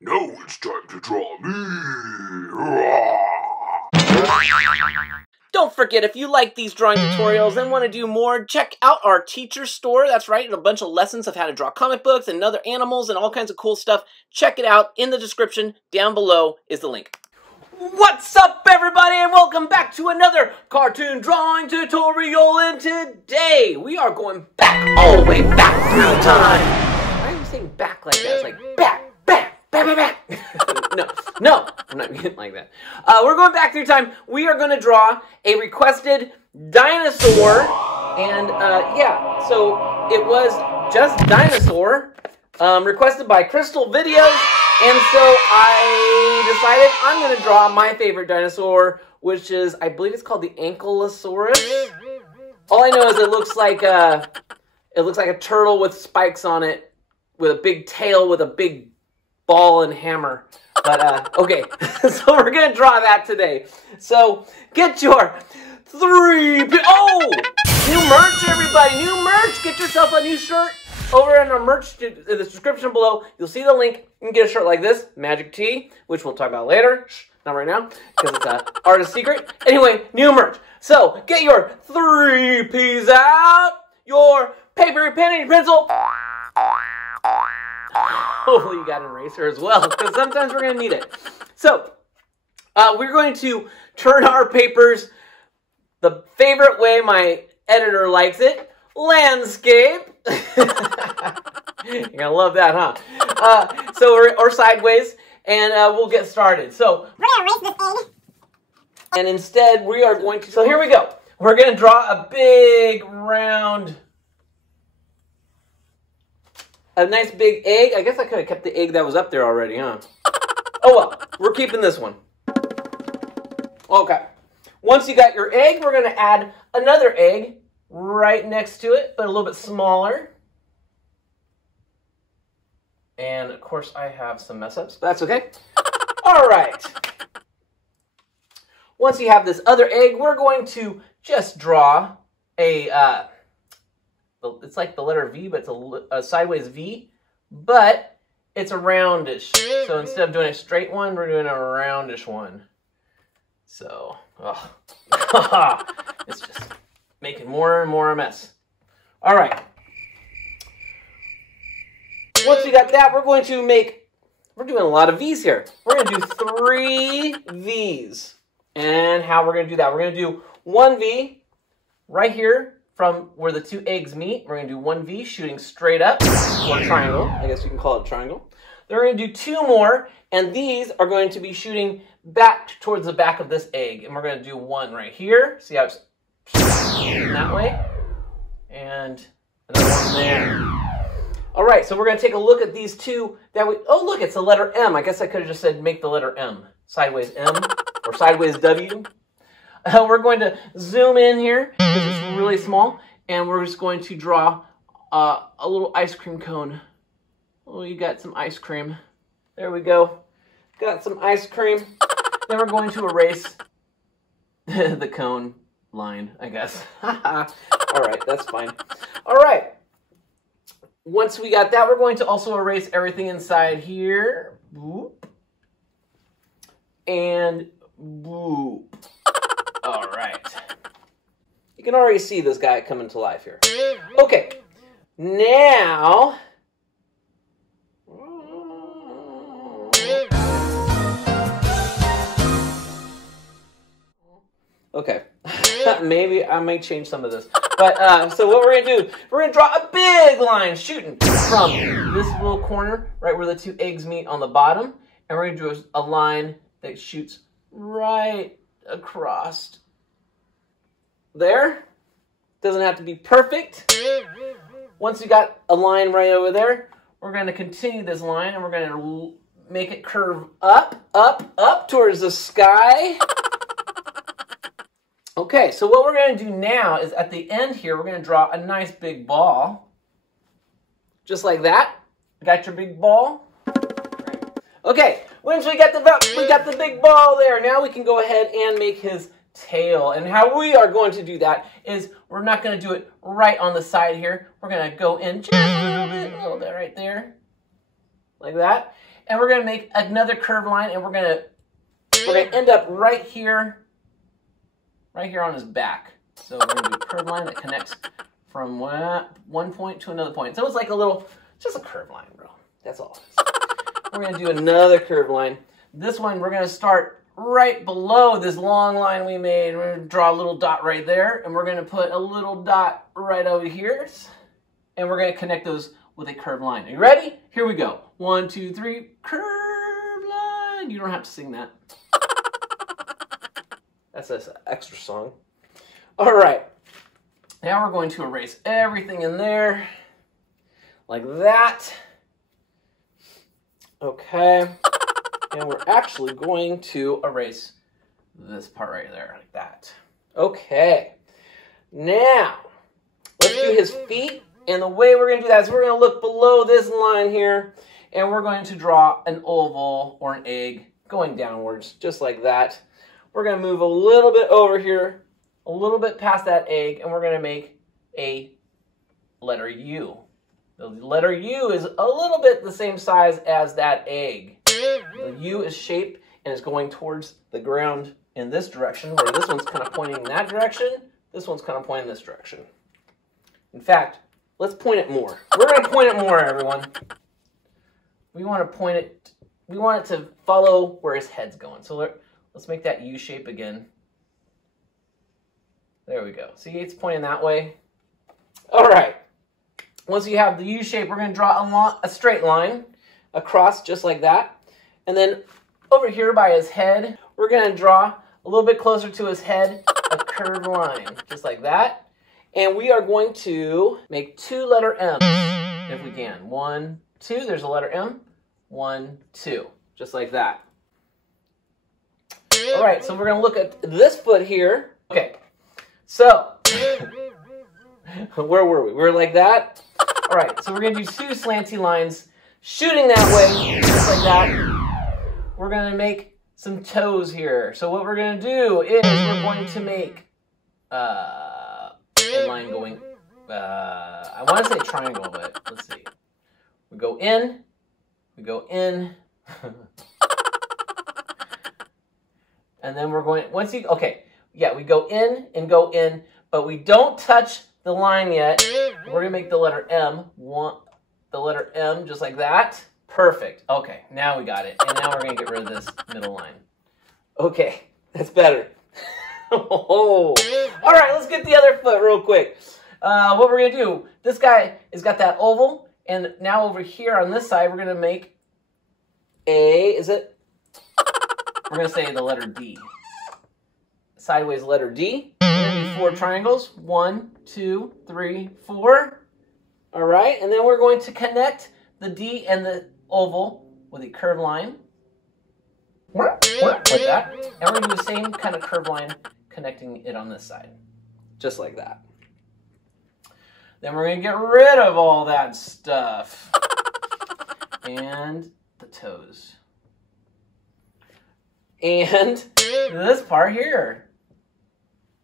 Now it's time to draw me. Don't forget, if you like these drawing tutorials and want to do more, check out our teacher store. That's right, a bunch of lessons of how to draw comic books and other animals and all kinds of cool stuff. Check it out in the description. Down below is the link. What's up, everybody, and welcome back to another cartoon drawing tutorial. And today we are going back, all the way back through time. Why are you saying back like that? It's like back. No, I'm not getting like that. We're going back through time. We are going to draw a requested dinosaur, and yeah, so it was just dinosaur, requested by Krystell Videos, and so I decided I'm going to draw my favorite dinosaur, which is, I believe it's called the Ankylosaurus. All I know is it looks like a turtle with spikes on it, with a big tail, with a big ball and hammer. But, okay, so we're going to draw that today. So, get your new merch, everybody, new merch. Get yourself a new shirt over in our merch in the description below. You'll see the link. You can get a shirt like this, Magic Tee, which we'll talk about later. Shh, not right now, because it's an artist secret. Anyway, new merch. So, get your 3Ps out, your paper, your pen, and your pencil. Hopefully you got an eraser as well, because sometimes we're going to need it. So, we're going to turn our papers the favorite way my editor likes it, landscape. You're going to love that, huh? Or sideways, and we'll get started. So, we're going to erase this egg. And instead, we are going to, so here we go. We're going to draw a big, round, a nice big egg. I guess I could have kept the egg that was up there already, huh? Oh well, we're keeping this one. Okay. Once you got your egg, we're going to add another egg right next to it, but a little bit smaller. And of course, I have some mess ups, but that's okay. All right. Once you have this other egg, we're going to just draw a it's like the letter V, but it's a sideways V, but it's a roundish. So instead of doing a straight one, we're doing a roundish one. So, it's just making more and more a mess. All right. Once we got that, we're doing a lot of V's here. We're going to do 3 V's. And how we're going to do that? We're going to do 1 V right here, from where the 2 eggs meet. We're going to do 1 V shooting straight up, or a triangle. I guess you can call it a triangle. Then we're going to do 2 more, and these are going to be shooting back towards the back of this egg. And we're going to do 1 right here. See how it's that way? And another one there. All right, so we're going to take a look at these 2. Oh, look, it's the letter M. I guess I could have just said make the letter M. Sideways M, or sideways W. We're going to zoom in here because it's really small, and we're just going to draw a little ice cream cone. Oh, you got some ice cream. There we go. Got some ice cream. Then we're going to erase the cone line, I guess. All right, that's fine. All right. Once we got that, we're going to also erase everything inside here. Boop. And boop. All right. You can already see this guy coming to life here. Okay. Now, okay. Maybe I may change some of this. But, so what we're going to do, we're going to draw a big line shooting from this little corner, right where the 2 eggs meet on the bottom. And we're going to do a line that shoots right across there. Doesn't have to be perfect. Once you got a line right over there, we're going to continue this line, and we're going to make it curve up towards the sky. Okay, so what we're going to do now is at the end here, we're going to draw a nice big ball. Just like that. Got your big ball? Okay, once we got the big ball there, now we can go ahead and make his tail. And how we are going to do that is we're not going to do it right on the side here. We're going to go in just a little bit right there, like that. and we're going to make another curved line, and we're going to end up right here on his back. So we're going to do a curved line that connects from one point to another point. So it's like just a curved line, bro. That's all it is. We're going to do another curved line. This one, we're going to start right below this long line we made. We're going to draw a little dot right there, and we're going to put a little dot right over here, and we're going to connect those with a curved line. Are you ready? Here we go. 1, 2, 3, curved line. You don't have to sing that. That's an extra song. All right. Now we're going to erase everything in there like that. Okay. And we're actually going to erase this part right there like that. Okay. Now, let's do his feet. And the way we're going to do that is we're going to look below this line here, and we're going to draw an oval or an egg going downwards, just like that. We're going to move a little bit over here, a little bit past that egg, and we're going to make a letter U. The letter U is a little bit the same size as that egg. The U is shaped and is going towards the ground in this direction, where this one's kind of pointing in that direction, this one's kind of pointing this direction. In fact, let's point it more. We're going to point it more, everyone. We want to point it, we want it to follow where his head's going. So let's make that U shape again. There we go. See, it's pointing that way. All right. Once you have the U shape, we're going to draw a straight line across just like that. And then over here by his head, we're going to draw a little bit closer to his head, a curved line, just like that. And we are going to make 2 letter M's, if we can. 1, 2, there's a letter M. 1, 2, just like that. All right, so we're going to look at this foot here. Okay, so where were we? We're like that. All right, so we're going to do 2 slanty lines shooting that way, just like that. We're going to make some toes here. So what we're going to do is we're going to make a line going, I want to say triangle, but let's see. We go in, and then we're going, okay, yeah, we go in and go in, but we don't touch the line yet. We're going to make the letter M, the letter M, just like that. Perfect. Okay, now we got it. And now we're going to get rid of this middle line. Okay, that's better. Oh. All right, let's get the other foot real quick. What we're going to do, this guy has got that oval, and now over here on this side, we're going to make we're going to say the letter D. Sideways letter D. We're going to do 4 triangles. 1, 2, 3, 4. All right, and then we're going to connect the D and the oval with a curved line. Like that. And we're going to do the same kind of curved line connecting it on this side. Just like that. Then we're going to get rid of all that stuff. And the toes. And this part here.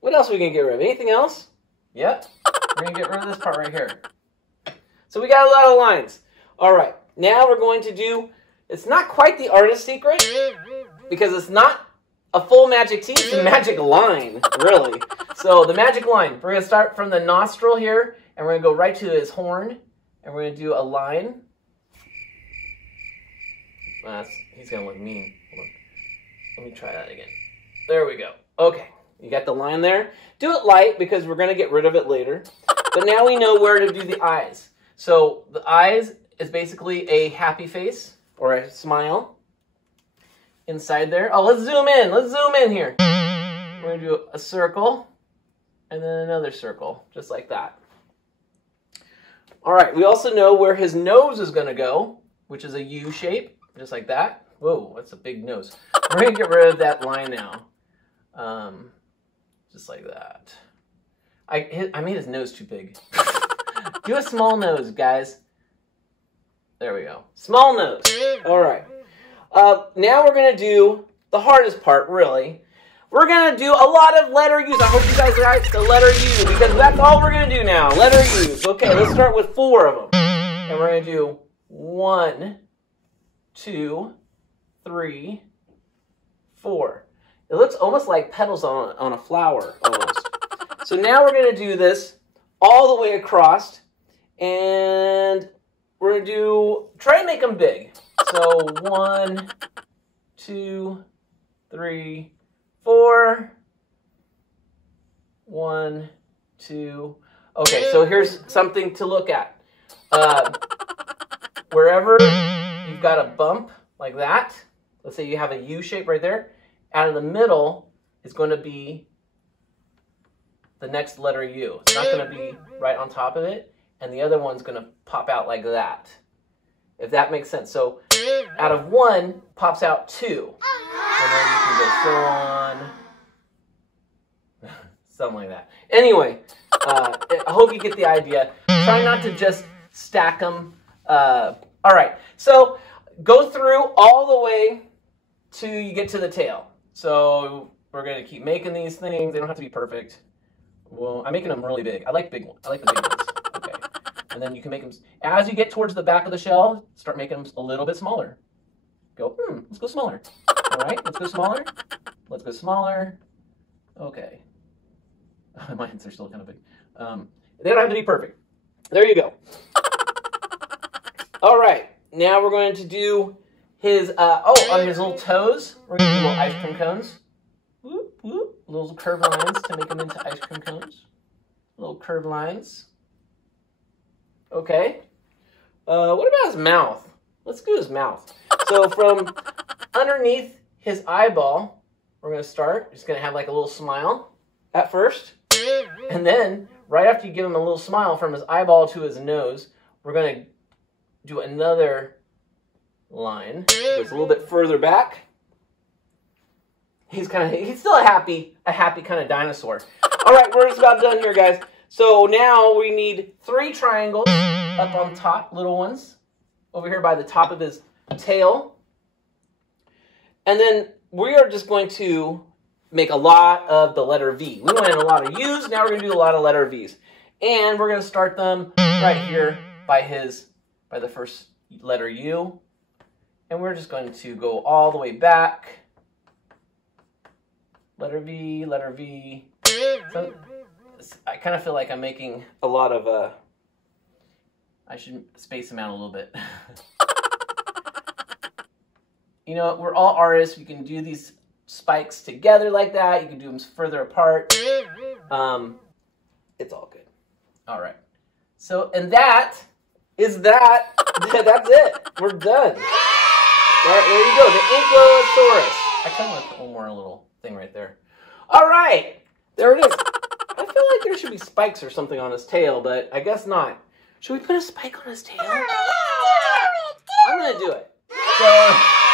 What else are we going to get rid of? Anything else? Yep. We're going to get rid of this part right here. So we got a lot of lines. All right. Now we're going to do, it's not quite the artist's secret, because it's not a full magic T, it's a magic line, really. So the magic line, we're going to start from the nostril here, and we're going to go right to his horn, and we're going to do a line. He's going to look mean. Hold on. Let me try that again. There we go. Okay, you got the line there. Do it light, because we're going to get rid of it later. But now we know where to do the eyes. So the eyes is basically a happy face, or a smile. Inside there. Oh, let's zoom in. Let's zoom in here. We're going to do a circle, and then another circle, just like that. All right, we also know where his nose is going to go, which is a U shape, just like that. Whoa, that's a big nose. We're going to get rid of that line now. Just like that. I made his nose too big. Do a small nose, guys. There we go. Small nose. All right. Now we're going to do the hardest part, really. We're going to do a lot of letter U's. I hope you guys like the letter U, because that's all we're going to do now. Letter U's. Okay, let's start with 4 of them. And we're going to do 1, 2, 3, 4. It looks almost like petals on a flower, almost. So now we're going to do this all the way across, and we're going to try and make them big. So 1, 2, 3, 4. 1, 2. Okay, so here's something to look at. Wherever you've got a bump like that, let's say you have a U shape right there, out of the middle is going to be the next letter U. It's not going to be right on top of it, and the other one's going to pop out like that, if that makes sense. So out of 1 pops out 2, and then you can go so on, something like that. Anyway, I hope you get the idea. Try not to just stack them. All right, so go through all the way till you get to the tail. So we're going to keep making these things. They don't have to be perfect. Well, I'm making them really big. I like big ones. I like the big ones. Okay. And then you can make them, as you get towards the back of the shell, start making them a little bit smaller. Go, let's go smaller. All right, let's go smaller. Let's go smaller. Okay. My hands are still kind of big. They don't have to be perfect. There you go. All right, now we're going to do his, on his little toes, we're going to do little ice cream cones. Whoop, whoop. Little curved lines to make them into ice cream cones. Little curved lines. Okay. What about his mouth? Let's do his mouth. So from underneath his eyeball, we're going to start. Just going to have like a little smile at first. And then, right after you give him a little smile from his eyeball to his nose, we're going to do another line. Goes a little bit further back. He's still a happy kind of dinosaur. All right, we're just about done here, guys. So now we need 3 triangles up on top, little ones, over here by the top of his tail. And then we are just going to make a lot of the letter V. We went in a lot of U's, now we're going to do a lot of letter V's. And we're going to start them right here by the first letter U. And we're just going to go all the way back. Letter V, letter V. So I kind of feel like I'm making a lot of, I should space them out a little bit. You know, we're all artists. You can do these spikes together like that. You can do them further apart. It's all good. All right. So, and that is that. That's it. We're done. Right, there you go. The Ankylosaurus. I kind of want to put one more little thing right there. All right. There it is. I feel like there should be spikes or something on his tail, but I guess not. Should we put a spike on his tail? I'm going to do it. So,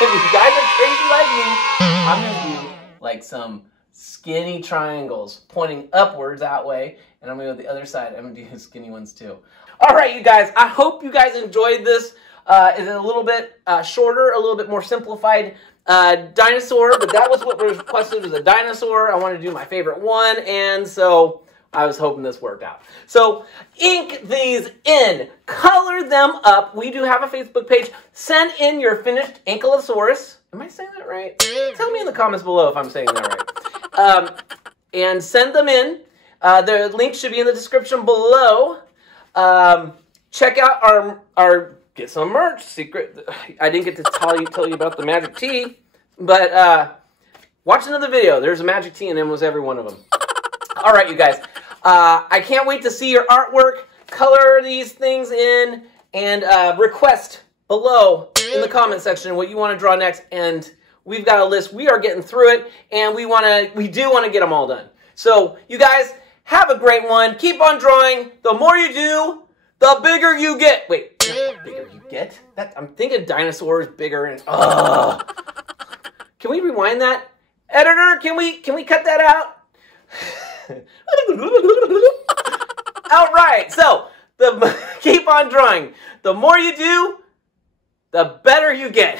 if you guys are crazy like me, I'm going to do like some skinny triangles pointing upwards that way, and I'm going to go to the other side. I'm going to do skinny ones too. All right, you guys. I hope you guys enjoyed this. Is a little bit shorter, a little bit more simplified dinosaur, but that was what was requested, was a dinosaur. I wanted to do my favorite one, and so I was hoping this worked out. So ink these in, color them up. We do have a Facebook page. Send in your finished Ankylosaurus. Am I saying that right? Tell me in the comments below if I'm saying that right. And send them in. The link should be in the description below. Check out our get some merch. Secret. I didn't get to tell you about the magic tea, but watch another video. There's a magic tea in almost every one of them. All right, you guys. I can't wait to see your artwork. Color these things in and request below in the comment section what you want to draw next. And we've got a list. We are getting through it, and we do want to get them all done. So you guys have a great one. Keep on drawing. The more you do, the bigger you get. Wait, the bigger you get? I'm thinking dinosaurs bigger and Can we rewind that? Editor, can we cut that out? All right, so keep on drawing. The more you do, the better you get.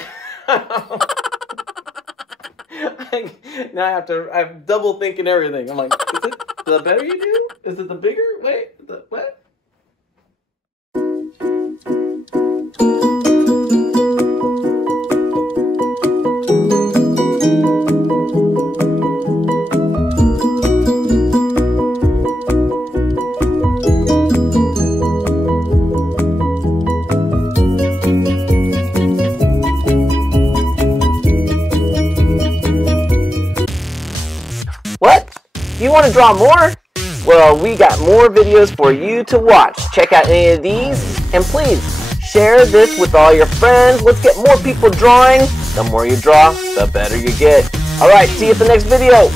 Now I'm double thinking everything. I'm like, is it the better you do? Is it the bigger? Wait, what? Do you want to draw more? Well, we got more videos for you to watch. Check out any of these, and please share this with all your friends. Let's get more people drawing. The more you draw, the better you get. Alright, see you at the next video.